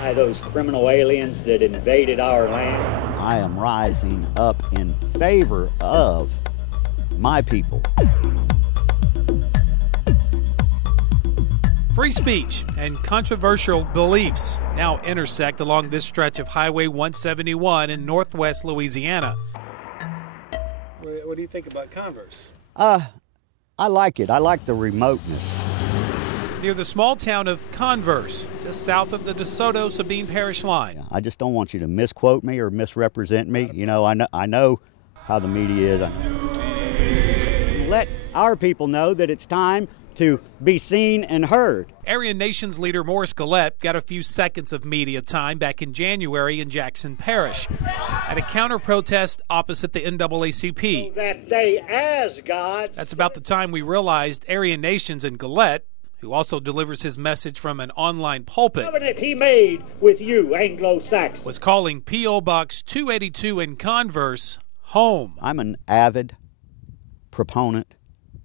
by those criminal aliens that invaded our land. I am rising up in favor of my people. Free speech and controversial beliefs now intersect along this stretch of Highway 171 in northwest Louisiana. What do you think about Converse? I like it. I like the remoteness. Near the small town of Converse, just south of the DeSoto Sabine Parish line. I just don't want you to misquote me or misrepresent me. You know, I know how the media is. Let our people know that it's time to be seen and heard. Aryan Nations leader Morris Gillette got a few seconds of media time back in January in Jackson Parish at a counter-protest opposite the NAACP. So that they, as God. That's about the time we realized Aryan Nations and Gillette, who also delivers his message from an online pulpit, Covenant he made with you, Anglo-Saxons, was calling P.O. Box 282 in Converse home. I'm an avid proponent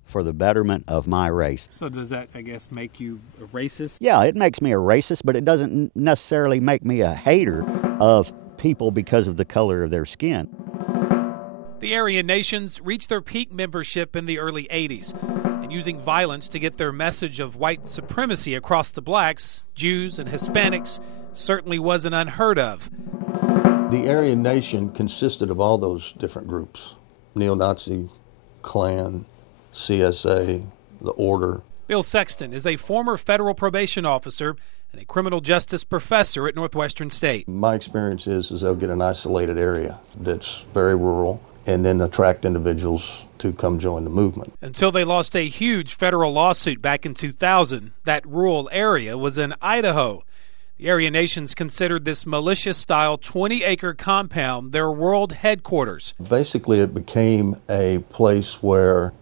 for the betterment of my race. So does that, I guess, make you a racist? Yeah, it makes me a racist, but it doesn't necessarily make me a hater of people because of the color of their skin. The Aryan Nations reached their peak membership in the early 80s, and using violence to get their message of white supremacy across to blacks, Jews, and Hispanics certainly wasn't unheard of. The Aryan Nation consisted of all those different groups: neo-Nazi, Klan, CSA, the Order. Bill Sexton is a former federal probation officer and a criminal justice professor at Northwestern State. My experience is they'll get an isolated area that's very rural and then attract individuals to come join the movement. Until they lost a huge federal lawsuit back in 2000, that rural area was in Idaho. The Aryan Nations considered this militia-style 20-acre compound their world headquarters. Basically, it became a place where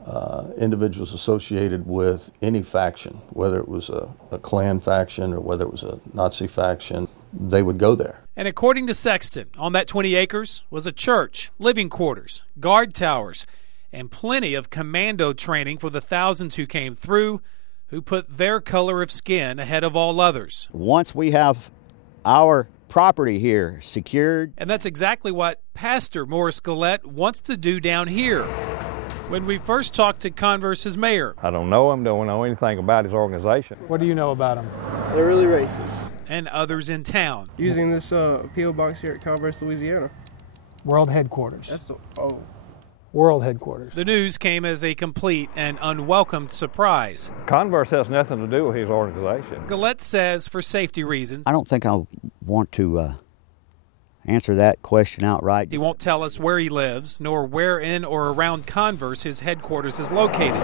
individuals associated with any faction, whether it was a Klan faction or whether it was a Nazi faction, they would go there. And according to Sexton, on that 20 acres was a church, living quarters, guard towers, and plenty of commando training for the thousands who came through, who put their color of skin ahead of all others. Once we have our property here secured. And that's exactly what Pastor Morris Gillette wants to do down here. When we first talked to Converse's mayor. I don't know him, don't know anything about his organization. What do you know about him? They're really racist. And others in town. Using this P.O. box here at Converse, Louisiana. World headquarters. That's the, World headquarters. The news came as a complete and unwelcomed surprise. Converse has nothing to do with his organization. Gillette says for safety reasons. I don't think I want to answer that question outright. He won't tell us where he lives, nor where in or around Converse his headquarters is located.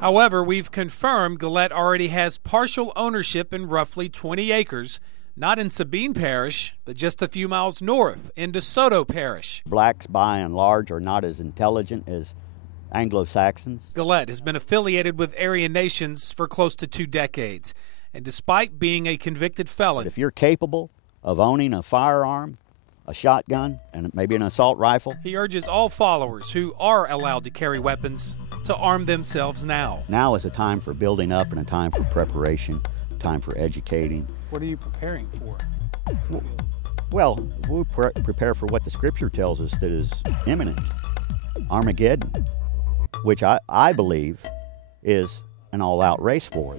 However, we've confirmed Gillette already has partial ownership in roughly 20 acres, not in Sabine Parish, but just a few miles north in DeSoto Parish. Blacks, by and large, are not as intelligent as Anglo-Saxons. Gillette has been affiliated with Aryan Nations for close to 2 decades, and despite being a convicted felon, if you're capable of owning a firearm, a shotgun, and maybe an assault rifle, he urges all followers who are allowed to carry weapons to arm themselves now. Now is a time for building up and a time for preparation, a time for educating. What are you preparing for? Well, we prepare for what the Scripture tells us that is imminent, Armageddon, which I believe is an all-out race war.